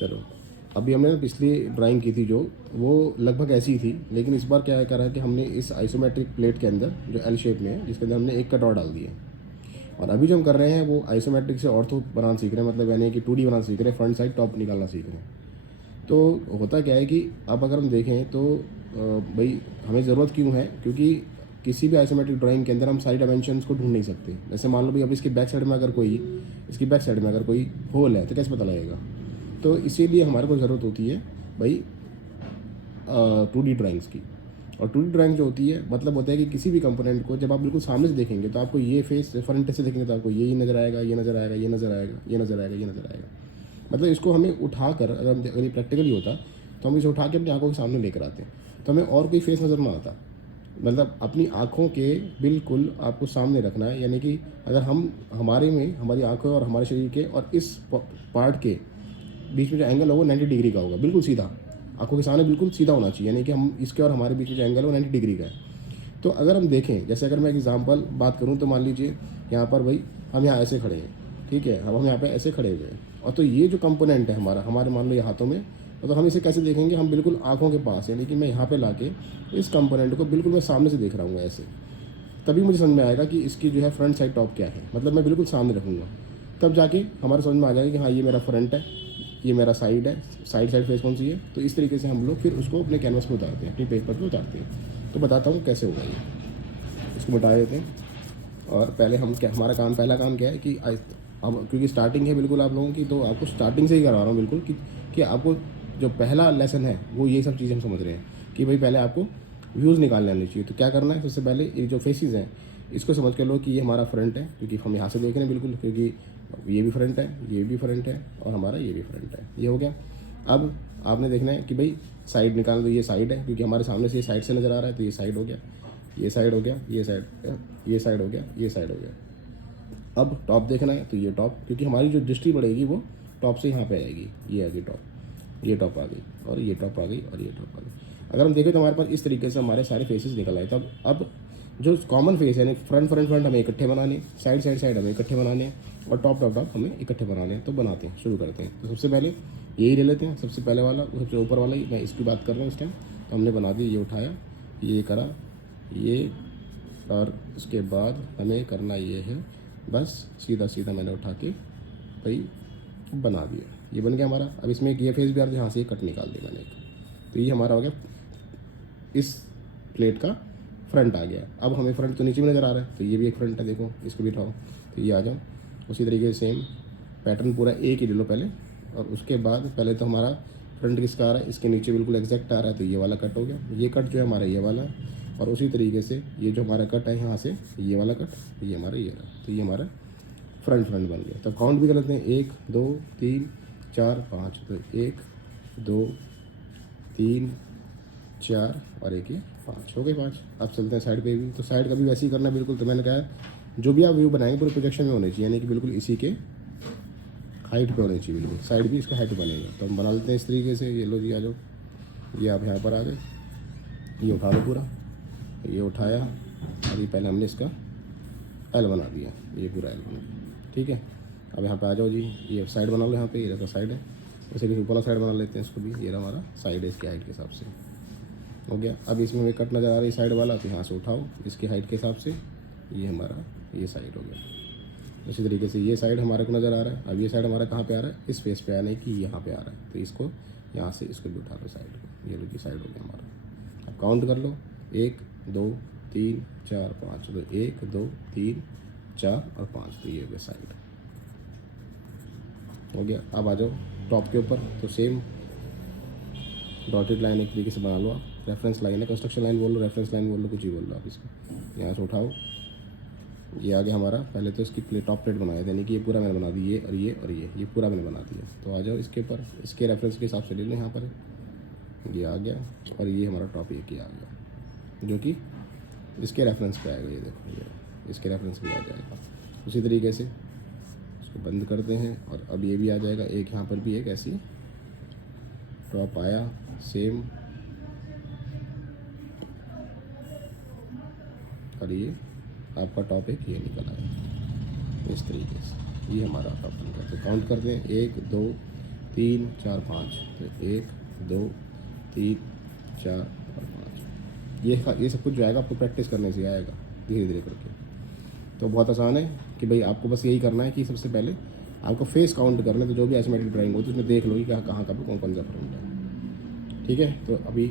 चलो, अभी हमने पिछली ड्राइंग की थी जो, वो लगभग ऐसी ही थी, लेकिन इस बार क्या करा कि हमने इस आइसोमेट्रिक प्लेट के अंदर जो एल शेप में है, जिसके अंदर हमने एक कट और डाल दिया। और अभी जो हम कर रहे हैं वो आइसोमेट्रिक से ऑर्थो बनाना सीख रहे हैं, मतलब यानी कि 2D बनाना सीख रहे हैं, फ्रंट साइड टॉप निकालना सीख रहे हैं। तो होता क्या है कि अब अगर हम देखें तो भाई हमें ज़रूरत क्यों है, क्योंकि किसी भी आइसोमेट्रिक ड्राइंग के अंदर हम सारी डायमेंशंस को ढूंढ नहीं सकते। जैसे मान लो भाई अब इसकी बैक साइड में अगर कोई होल है तो कैसे पता लगेगा। तो इसीलिए हमारे को ज़रूरत होती है भाई 2D ड्राइंग्स की। और 2D ड्राइंग जो होती है मतलब होता है कि किसी भी कंपोनेंट को जब आप बिल्कुल सामने से देखेंगे तो आपको ये फेस, फ्रंट से देखेंगे तो आपको ये नज़र आएगा, ये नज़र आएगा, ये नज़र आएगा, ये नज़र आएगा, ये नज़र आएगा। मतलब इसको हमें उठाकर अगर ये प्रैक्टिकली होता तो हम इसे उठा के अपनी आंखों के सामने लेकर आते हैं तो हमें और कोई फेस नज़र ना आता। मतलब अपनी आँखों के बिल्कुल आपको सामने रखना है, यानी कि अगर हम हमारे में हमारी आँखों और हमारे शरीर के और इस पार्ट के बीच में जो एंगल होगा 90 डिग्री का होगा, बिल्कुल सीधा, आंखों के सामने बिल्कुल सीधा होना चाहिए, यानी कि हम इसके और हमारे बीच में जो एंगल है वो 90 डिग्री का है। तो अगर हम देखें, जैसे अगर मैं एग्जांपल बात करूं तो मान लीजिए यहाँ पर भाई हम यहाँ ऐसे खड़े हैं, ठीक है, अब हम यहाँ पे ऐसे खड़े हुए हैं, और तो ये जो कंपोनेंट है हमारे मान लो ये हाथों में, तो हम इसे कैसे देखेंगे, हम बिल्कुल आँखों के पास, यानी कि मैं यहाँ पर ला के इस कंपोनेंट को बिल्कुल मैं सामने से देख रहा हूँ ऐसे, तभी मुझे समझ में आएगा कि इसकी जो है फ्रंट साइड टॉप क्या है। मतलब मैं बिल्कुल सामने रखूँगा, तब जाके हमारे समझ में आ जाएगा कि हाँ ये मेरा फ्रंट है, ये मेरा साइड है, साइड फेस कौन सी है। तो इस तरीके से हम लोग फिर उसको अपने कैनवस पे उतारते हैं, अपने पेपर पे उतारते हैं। तो बताता हूँ कैसे होगा ये। इसको बता देते हैं। और पहले हम क्या, हमारा पहला काम क्या है कि अब क्योंकि स्टार्टिंग है बिल्कुल आप लोगों की, तो आपको स्टार्टिंग से ही करवा रहा हूँ बिल्कुल कि आपको जो पहला लेसन है वो ये सब चीज़ें हम समझ रहे हैं कि भाई पहले आपको व्यूज़ निकाल लेने चाहिए। तो क्या करना है, सबसे पहले ये जो फेसेस हैं इसको समझ कर लो कि ये हमारा फ्रंट है, क्योंकि हम यहाँ से देख रहे हैं बिल्कुल, क्योंकि ये भी फ्रंट है, ये भी फ्रंट है, और हमारा ये भी फ्रंट है। ये हो गया। अब आपने देखना है कि भाई साइड निकाल दो, ये साइड है क्योंकि हमारे सामने से ये साइड से नज़र आ रहा है, तो ये साइड हो गया, ये साइड हो गया, ये साइड, ये साइड हो गया, ये साइड हो गया। अब टॉप देखना है तो ये टॉप, क्योंकि हमारी जो दृष्टि बढ़ेगी वो टॉप से यहाँ पे आएगी, ये आ गई टॉप, ये टॉप आ गई, और ये टॉप आ गई, और ये टॉप आ गई। अगर हम देखें तो हमारे पास इस तरीके से हमारे सारे फेसेस निकल आए। तब अब जो कॉमन फेस है, फ्रंट हमें इकट्ठे बनाने, साइड हमें इकट्ठे बनाने, और टॉप हमें इकट्ठे बनाने हैं। तो बनाते हैं, शुरू करते हैं। तो सबसे पहले यही ले लेते हैं, सबसे पहले वाला, सबसे ऊपर वाला ही, मैं इसकी बात कर रहा हूँ इस टाइम। तो हमने बना दिया, ये उठाया, ये करा, ये, और उसके बाद हमें करना ये है, बस सीधा सीधा मैंने उठा के भाई बना दिया, ये बन गया हमारा। अब इसमें एक ये फेस भी आ रहा है, यहाँ से कट निकाल दिया मैंने एक। तो ये हमारा हो गया, इस प्लेट का फ्रंट आ गया। अब हमें फ्रंट तो नीचे में नज़र आ रहा है, तो ये भी एक फ्रंट है, देखो इसको भी उठाओ, तो ये आ जाओ। उसी तरीके से सेम पैटर्न पूरा एक ही ले लो पहले, और उसके बाद पहले तो हमारा फ्रंट किसका आ रहा है, इसके नीचे बिल्कुल एग्जैक्ट आ रहा है, तो ये वाला कट हो गया। ये कट जो है हमारा ये वाला, और उसी तरीके से ये जो हमारा कट है यहाँ से ये वाला कट, ये हमारा ये रहा, तो ये हमारा फ्रंट बन गया। तो काउंट भी कर लेते हैं, 1 2 3 4 5। तो 1 2 3 4 और एक ये 5 हो गए, 5। अब चलते हैं साइड पे भी। तो साइड का भी वैसे ही करना बिल्कुल। तो मैंने कहा जो भी आप व्यू बनाएंगे पूरे प्रोजेक्शन में होने चाहिए, यानी कि बिल्कुल इसी के हाइट पे होने चाहिए बिल्कुल, साइड भी इसका हाइट बनेगा। तो हम बना लेते हैं इस तरीके से। ये लो जी, आ जाओ, ये आप यहाँ पर आ गए, ये उठा लो पूरा, ये उठाया, और ये पहले हमने इसका एल बना दिया, ये पूरा एल बना दिया, ठीक है। अब यहाँ पे आ जाओ जी, ये साइड बना लो, यहाँ पे ये रखा साइड है, वैसे कि ऊपर वाला साइड बना लेते हैं इसको भी। ये रहा हमारा साइड है, इसकी हाइट के हिसाब से हो गया। अब इसमें हमें कट नज़र आ रही है साइड वाला, तो यहाँ से उठाओ इसकी हाइट के हिसाब से, ये हमारा ये साइड हो गया। इसी तरीके से ये साइड हमारे को नज़र आ रहा है। अब ये साइड हमारा कहाँ पे आ रहा है, इस फेस पे आने की, यहाँ पे आ रहा है, तो इसको यहाँ से इसको भी उठा लो साइड को, ये लो जी साइड हो गया हमारा। अब काउंट कर लो, 1 2 3 4 5। तो 1 2 3 4 और 5, तो ये हो गया साइड हो गया। अब आ जाओ टॉप के ऊपर, तो सेम डॉटेड लाइन एक तरीके से बना लो आप, रेफरेंस लाइन है, कंस्ट्रक्शन लाइन बोल लो, रेफरेंस लाइन बोल लो, कुछ ही बोल लो आप इसको। यहाँ से उठाओ, ये आ गया हमारा। पहले तो इसकी टॉप प्लेट बनाया था, यानी कि ये पूरा मैंने बना दी, ये और ये और ये पूरा मैंने बना दिया। तो आ जाओ इसके ऊपर, इसके रेफरेंस के हिसाब से ले लो, यहाँ पर ये आ गया, और ये हमारा टॉप एक ही आ गया, जो कि इसके रेफरेंस पे आएगा। ये देखो, ये इसके रेफरेंस पे आ जाएगा। उसी तरीके से इसको बंद करते हैं, और अब ये भी आ जाएगा, एक यहाँ पर भी एक ऐसी टॉप आया सेम, और ये आपका टॉप एक ये निकल आया इस तरीके से, ये हमारा टॉप बन गया। तो काउंट करते हैं, 1 2 3 4 5, तो 1 2 3 4 और 5, ये सब कुछ जो आएगा आपको प्रैक्टिस करने से आएगा धीरे धीरे करके। तो बहुत आसान है कि भाई आपको बस यही करना है कि सबसे पहले आपको फेस काउंट करना है। तो जो भी आइसोमेट्रिक ड्राइंग होती है उसमें देख लो कि कहाँ कहाँ पे कौन कौन सा फ्रंट है। ठीक है, तो अभी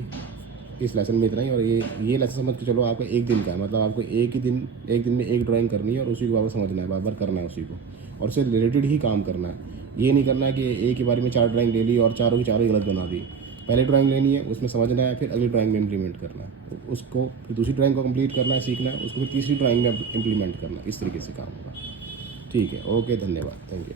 इस लेसन में इतना ही। और ये लेसन समझ के चलो आपका एक दिन का है, मतलब आपको एक दिन में एक ड्राइंग करनी है और उसी को बार समझना है, बार बार करना है उसी को, और उससे रिलेटेड ही काम करना है। ये नहीं करना है कि एक ही बार में 4 ड्राइंग ले ली और चारों की चारों ही गलत बना दी। पहले ड्राइंग लेनी है, उसमें समझना है, फिर अगली ड्राइंग में इम्प्लीमेंट करना है, तो उसको फिर दूसरी ड्राइंग को कंप्लीट करना है, सीखना है, उसको फिर तीसरी ड्राइंग में इम्प्लीमेंट करना है। इस तरीके से काम होगा। ठीक है, ओके, धन्यवाद, थैंक यू।